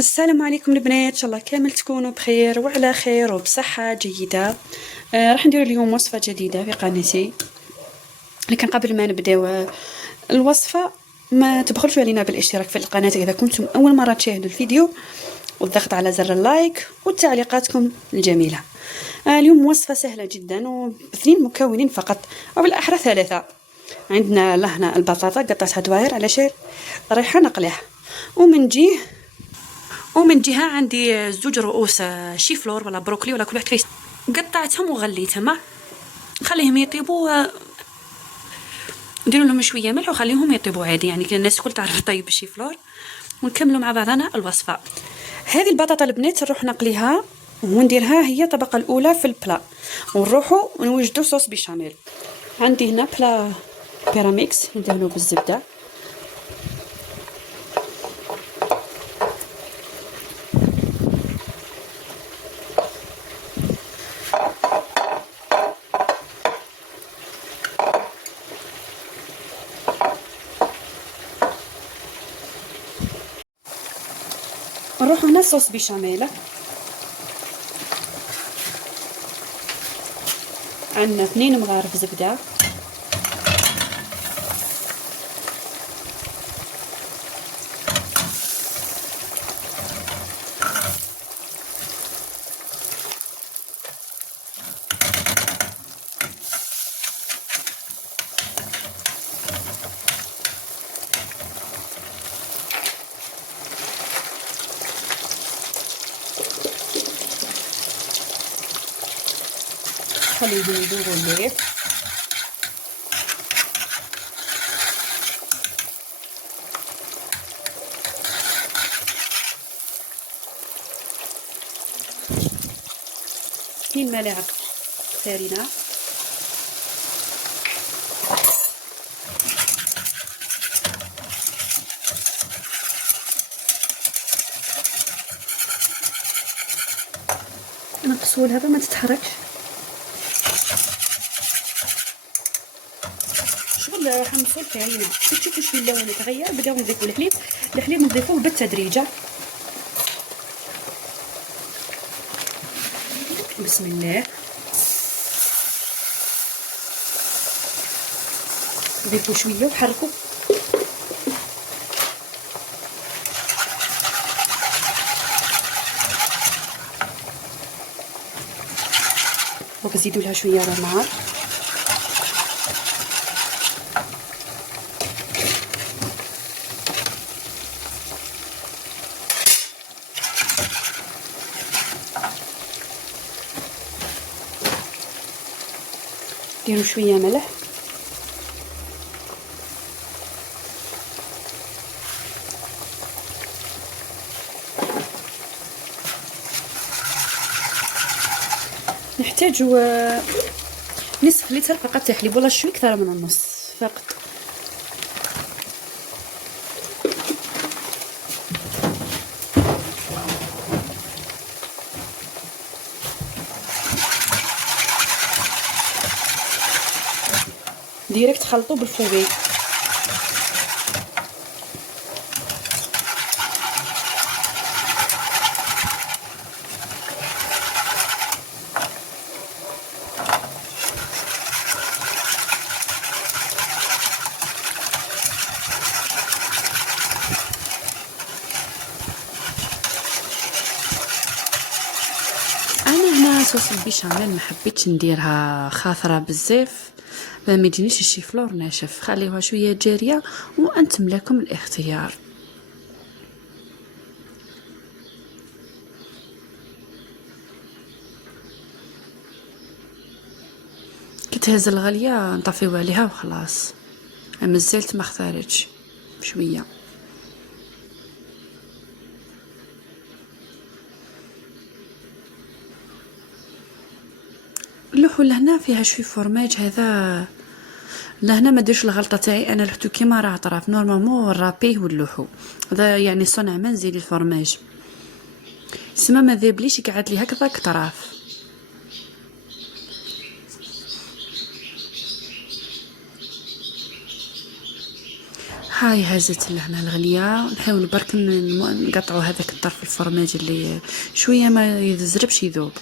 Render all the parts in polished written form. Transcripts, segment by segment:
السلام عليكم البنات، ان شاء الله كامل تكونوا بخير وعلى خير وبصحه جيده. راح ندير اليوم وصفه جديده في قناتي. لكن قبل ما نبداو الوصفه ما تبخلوش علينا بالاشتراك في القناه اذا كنتم اول مره تشاهدوا الفيديو، والضغط على زر اللايك وتعليقاتكم الجميله. اليوم وصفه سهله جدا وباثنين مكونين فقط، او بالاحرى ثلاثه. عندنا لهنا البطاطا قطعتها دواير علشان رايحه نقليها، ومن جهه عندي زوج رؤوس شيفلور ولا بروكلي ولا كل واحد كيف قطعتهم وغليتهم. خليهم يطيبوا، ندير لهم شويه ملح وخليهم يطيبوا عادي، يعني كل الناس الكل تعرف طيب الشيفلور. ونكملوا مع بعضنا الوصفه. هذه البطاطا البنات نروح نقليها ونديرها هي الطبقه الاولى في البلا، ونروحوا نوجدوا صوص بيشاميل. عندي هنا بلا بيراميكس ندهنوا بالزبده، نروح هنا صوص بيشاميل. عندنا 2 مغارف زبده، خليهم يذوبوا مليح. اثنين ملاعق فارنة، نقصوا لها ما تتحركش. شغل حنصوا الفارنة، تشوفوا شويه اللون يتغير، بداو نضيفوا الحليب نضيفوه بالتدريج. بسم الله، نضيفوا شويه وحركوا. وبزيدوا لها شويه على النار. نديروا شويه ملح، نحتاج نصف لتر فقط تاع حليب، ولا شوي اكثر من النص فقط. ديريكت خلطوه بالفوبي. انا هنا صوص البيشاميل ما حبيتش نديرها خاطره بزاف، ما يجينيش الشيفلور ناشف، خليوها شويه جاريه وانتم لكم الاختيار. كي تهز الغليه نطفيو عليها وخلاص. اما الزلت ما اختارتش شويه. اللوحو لهنا فيها شوي فرماج، هذا لهنا ما ديرش الغلطه تاعي انا، لحتو كيما راه طراف نورمالمون رابيه واللوحو هذا يعني صنع منزلي الفرماج، سما ما ذابليش قعد لي هكذاك طراف. هاي هزت لهنا الغلية. نحاول برك نقطعوا هذاك الطرف الفرماج اللي شوية ما يزربش يذوب.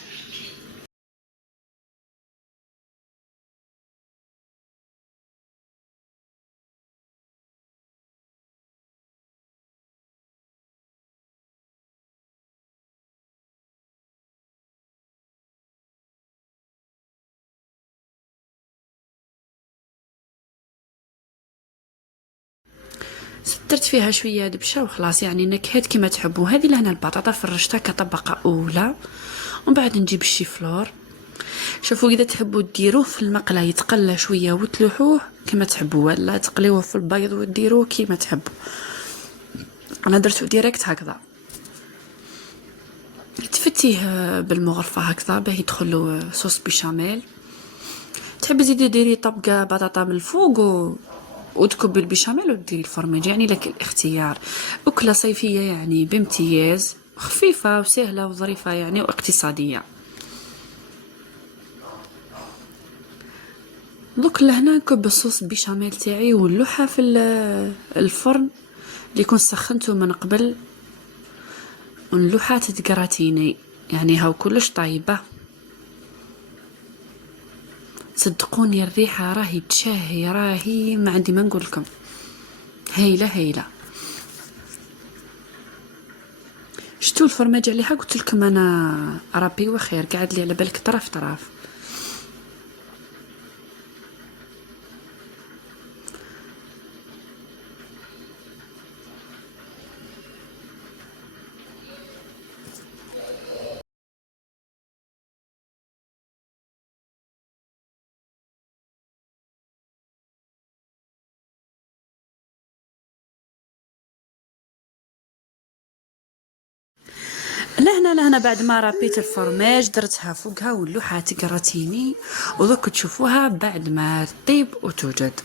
درت فيها شويه دبشه وخلاص، يعني نكهات كما تحبوا. هذه لهنا البطاطا فرشتها كطبقه اولى، ومن بعد نجيب الشيفلور. شوفوا اذا تحبوا ديروه في المقله يتقلى شويه وتلوحوه كما تحبوا، ولا تقليوه في البيض وديروه كما تحبوا. انا درته ديريكت هكذا، تفتيه بالمغرفه هكذا باه يدخلوا صوص بيشاميل. تحبي تزيدي ديري طبقه بطاطا من الفوق وتكبي البيشاميل وديري الفرماج، يعني لك الاختيار. أكلة صيفية يعني بامتياز، خفيفة وسهلة وظريفة يعني واقتصادية. دوك لهنا نكب الصوص بيشاميل تاعي ونلوحها في الفرن اللي يكون سخنته من قبل، ونلوحها تتقراتيني يعني هاو كلش طيبة. صدقوني الريحة راهي تشهي، راهي ما عندي ما نقول لكم، هايلة هايلة. شتو الفرماج عليها قلت لكم انا ربي وخير، قاعد لي على بالك طرف طرف. لهنا بعد ما ربيت الفرماج درتها فوقها ونلوحها تقراتيني، وذوك تشوفوها بعد ما تطيب وتوجد.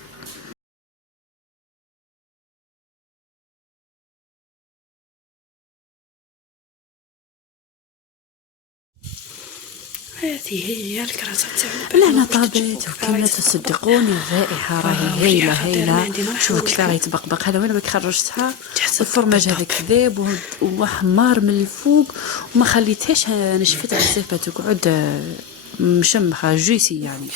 هذه هي الكراسة تاعنا. لهنا طابت وكما تصدقوني الرائحة راهي هايلة هايلة. شوفوا كيف راهي تبقبق، هذا وين ما خرجتها الفرماج هذاك ذاب وحمار من الفوق، وما خليتهاش نشفت بزاف تقعد مشمخة جوسي يعني.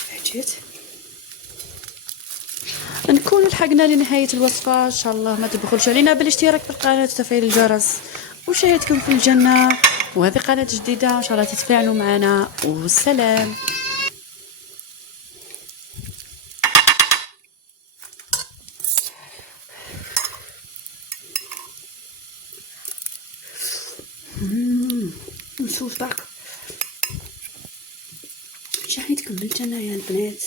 نكون لحقنا لنهاية الوصفة، إن شاء الله ما تبخلش علينا بالاشتراك في القناة وتفعيل الجرس وشاهدكم في الجنة. وهذه قناة جديدة إن شاء الله تتفاعلوا معنا، والسلام. نشوف باك شاهدكم في الجنة يا البنات.